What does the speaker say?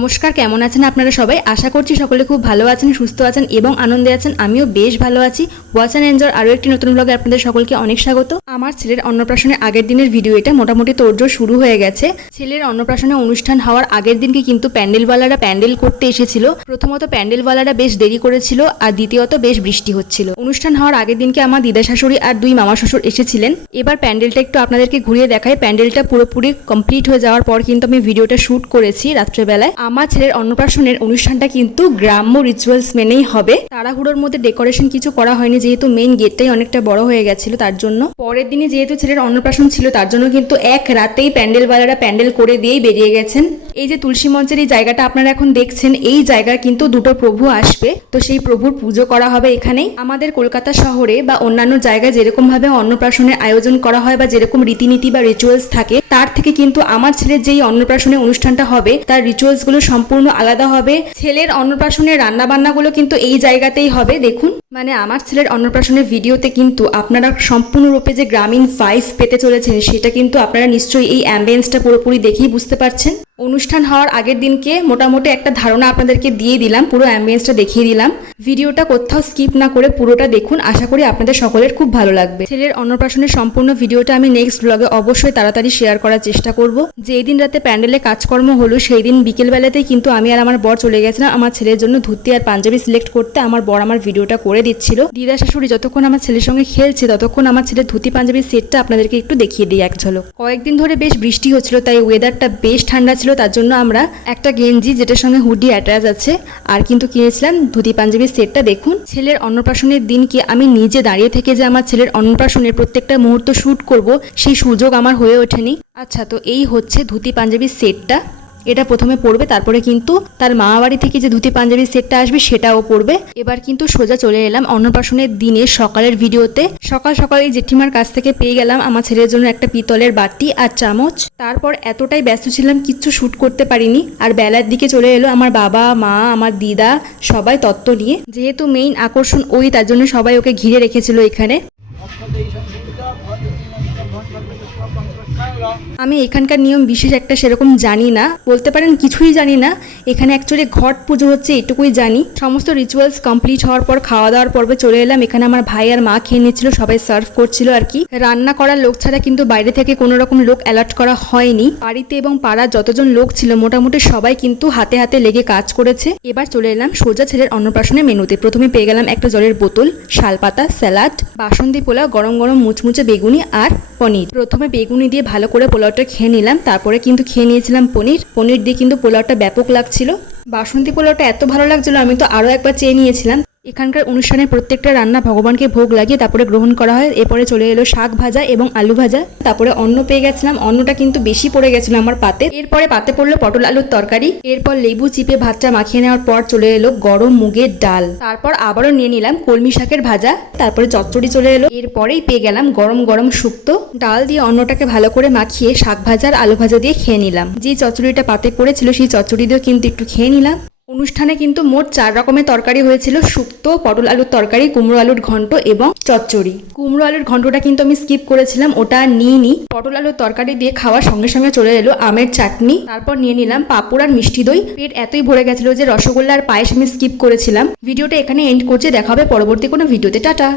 নমস্কার, কেমন আছেন আপনারা সবাই? আশা করছি সকলে খুব ভালো আছেন, সুস্থ আছেন এবং আনন্দে আছেন। আমিও বেশ ভালো আছি। ওয়াচ অ্যান্ড এনজয় আরও একটি নতুন ব্লগে আপনাদের সকলকে অনেক স্বাগত। আমার ছেলের অন্নপ্রাশনের আগের দিনের ভিডিও এটা। মোটামুটি তোড়জোড় শুরু হয়ে গেছে। ছেলের অন্নপ্রাশনের অনুষ্ঠান হওয়ার আগের দিনকে কিন্তু প্যান্ডেলওয়ালারা প্যান্ডেল করতে এসেছিল। প্রথমত প্যান্ডেলওয়ালারা বেশ দেরি করেছিল, আর দ্বিতীয়ত বেশ বৃষ্টি হচ্ছিল। অনুষ্ঠান হওয়ার আগের দিনকে আমার দিদা শাশুড়ি আর দুই মামা শ্বশুর এসেছিলেন। এবার প্যান্ডেলটা একটু আপনাদেরকে ঘুরিয়ে দেখাই। প্যান্ডেলটা পুরোপুরি কমপ্লিট হয়ে যাওয়ার পর কিন্তু আমি ভিডিওটা শুট করেছি রাত্রেবেলায়। আমার ছেলের অন্নপ্রাশনের অনুষ্ঠানটা কিন্তু গ্রাম্য রিচুয়ালস মেনেই হবে। তাড়াহুড়োর মধ্যে ডেকোরেশন কিছু করা হয়নি, যেহেতু মেইন গেটটাই অনেকটা বড় হয়ে গেছিল। তার জন্য পরের দিনে যেহেতু ছেলের অন্নপ্রাশন ছিল, তার জন্য কিন্তু এক রাতেই প্যান্ডেলওয়ালারা প্যান্ডেল করে দিয়েই বেরিয়ে গেছেন। এই যে তুলসী মঞ্চের এই জায়গাটা আপনারা এখন দেখছেন, এই জায়গায় কিন্তু দুটো প্রভু আসবে, তো সেই প্রভুর পুজো করা হবে এখানেই। আমাদের কলকাতা শহরে বা অন্যান্য জায়গায় যেরকম ভাবে অন্নপ্রাশনের আয়োজন করা হয় বা যেরকম রীতিনীতি বা রিচুয়ালস থাকে, তার থেকে কিন্তু আমার ছেলের যেই অন্নপ্রাশনের অনুষ্ঠানটা হবে তার রিচুয়ালস গুলো সম্পূর্ণ আলাদা হবে। ছেলের অন্নপ্রাশনের রান্না বান্নাগুলো কিন্তু এই জায়গাতেই হবে। দেখুন, মানে আমার ছেলের অন্নপ্রাশনের ভিডিওতে কিন্তু আপনারা সম্পূর্ণরূপে যে গ্রামীণ ভাইব পেতে চলেছেন, সেটা কিন্তু আপনারা নিশ্চয়ই এই অ্যাম্বিয়েন্সটা পুরোপুরি দেখেই বুঝতে পারছেন। অনুষ্ঠান হওয়ার আগের দিনকে মোটামুটি একটা ধারণা আপনাদেরকে দিয়ে দিলাম, পুরো অ্যাম্বিয়েন্সটা দেখিয়ে দিলাম। ভিডিওটা কোথাও স্কিপ না করে পুরোটা দেখুন, আশা করি আপনাদের সকলের খুব ভালো লাগবে। ছেলের অন্নপ্রাশনের সম্পূর্ণ ভিডিওটা আমি নেক্সট ব্লগে অবশ্যই তাড়াতাড়ি শেয়ার করার চেষ্টা করব। যেই দিন রাতে প্যান্ডেলে কাজকর্ম হলো, সেই দিন বিকেলবেলাতেই কিন্তু আমি আর আমার বর চলে গেছিলাম আমার ছেলের জন্য ধুতি আর পাঞ্জাবি সিলেক্ট করতে। আমার বর আমার ভিডিওটা করে দিচ্ছিল। দিদা শাশুড়ি যতক্ষণ আমার ছেলের সঙ্গে খেলছে, ততক্ষণ আমার ছেলের ধুতি পাঞ্জাবির সেটটা আপনাদেরকে একটু দেখিয়ে দিই এক ঝলক। কয়েকদিন ধরে বেশ বৃষ্টি হচ্ছিল, তাই ওয়েদারটা বেশ ঠান্ডা ছিল। তার জন্য আমরা একটা গেঞ্জি যেটার সঙ্গে হুডি অ্যাটাচ আছে আর কিন্তু কিনেছিলাম ধুতি পাঞ্জাবির সেটটা। দেখুন, ছেলের অন্নপ্রাশনের দিনকে আমি নিজে দাঁড়িয়ে থেকে যে আমার ছেলের অন্নপ্রাশনের প্রত্যেকটা মুহূর্ত শ্যুট করব, সেই সুযোগ আমার হয়ে ওঠেনি। আচ্ছা, তো এই হচ্ছে ধুতি পাঞ্জাবির সেটটা। এটা প্রথমে পড়বে, তারপরে কিন্তু তার মা বাড়ি থেকে যে ধুতি পাঞ্জাবির সেটটা আসবে সেটাও পড়বে। এবার কিন্তু সোজা চলে এলাম অন্নপ্রাশনের দিনে সকালের ভিডিওতে। সকাল সকাল এই জেঠিমার কাছ থেকে পেয়ে গেলাম আমার ছেলের জন্য একটা পিতলের বাটি আর চামচ। তারপর এতটাই ব্যস্ত ছিলাম কিচ্ছু শ্যুট করতে পারিনি। আর বেলার দিকে চলে এলো আমার বাবা, মা, আমার দিদা, সবাই তত্ত্ব নিয়ে। যেহেতু মেইন আকর্ষণ ওই, তার জন্য সবাই ওকে ঘিরে রেখেছিল এখানে। আমি এখানকার নিয়ম বিশেষ একটা সেরকম জানি না, বলতে পারেন কিছুই জানি না। এখানে অ্যাকচুয়ালি ঘট পুজো হচ্ছে এটুকুই জানি। সমস্ত রিচুয়ালস কমপ্লিট হওয়ার পর খাওয়া দাওয়ার পর্বে চলে এলাম। এখানে আমার ভাই আর মা খেয়ে নিচ্ছিল, সবাই সার্ভ করছিল আর কি। রান্না করার লোক ছাড়া কিন্তু বাইরে থেকে কোনো রকম লোক অ্যালার্ট করা হয়নি। বাড়িতে এবং পাড়ার যতজন লোক ছিল মোটামুটি সবাই কিন্তু হাতে হাতে লেগে কাজ করেছে। এবার চলে এলাম সোজা ছেলের অন্নপ্রাশনের মেনুতে। প্রথমে পেয়ে গেলাম একটা জলের বোতল, শালপাতা, স্যালাড, বাসন্তী পোলাও, গরম গরম মুচমুচে বেগুনি আর পনির। প্রথমে বেগুনি দিয়ে ভালো করে পোলাওটা খেয়ে নিলাম, তারপরে কিন্তু খেয়ে নিয়েছিলাম পনির দিয়ে কিন্তু পোলাওটা ব্যাপক লাগছিল। বাসন্তী পোলাওটা এত ভালো লাগছিল, আমি তো আরও একবার চেয়ে নিয়েছিলাম। এখানকার অনুষ্ঠানের প্রত্যেকটা রান্না ভগবানকে ভোগ লাগিয়ে তারপরে গ্রহণ করা হয়। এরপরে চলে এলো শাক ভাজা এবং আলু ভাজা। তারপরে অন্ন পেয়ে গেছিলাম, অন্নটা কিন্তু বেশি পড়ে গেছিল আমার পাতে। এরপরে পাতে পড়লো পটল আলুর তরকারি। এরপর লেবু চিপে ভাতটা মাখিয়ে নেওয়ার পর চলে এলো গরম মুগের ডাল। তারপর আবারও নিয়ে নিলাম কলমি শাকের ভাজা। তারপরে চচ্চড়ি চলে এলো। এরপরেই পেয়ে গেলাম গরম গরম শুক্তো। ডাল দিয়ে অন্নটাকে ভালো করে মাখিয়ে শাক ভাজা আর আলু ভাজা দিয়ে খেয়ে নিলাম। যে চচ্চড়িটা পাতে পড়েছিল সেই চচ্চড়ি দিয়েও কিন্তু একটু খেয়ে নিলাম। অনুষ্ঠানে কিন্তু মোট 4 রকমের তরকারি হয়েছিল, শুক্তো, পটল আলুর তরকারি, কুমড়ো আলুর ঘন্ট এবং চচ্চড়ি। কুমড়ো আলুর ঘন্টটা কিন্তু আমি স্কিপ করেছিলাম, ওটা নিইনি। পটল আলুর তরকারি দিয়ে খাওয়ার সঙ্গে সঙ্গে চলে এলো আমের চাটনি। তারপর নিয়ে নিলাম পাঁপড় আর মিষ্টি দই। পেট এতই ভরে গেছিল যে রসগোল্লা আর পায়েস আমি স্কিপ করেছিলাম। ভিডিওটা এখানে এন্ড করছি, দেখা হবে পরবর্তী কোনো ভিডিওতে। টাটা।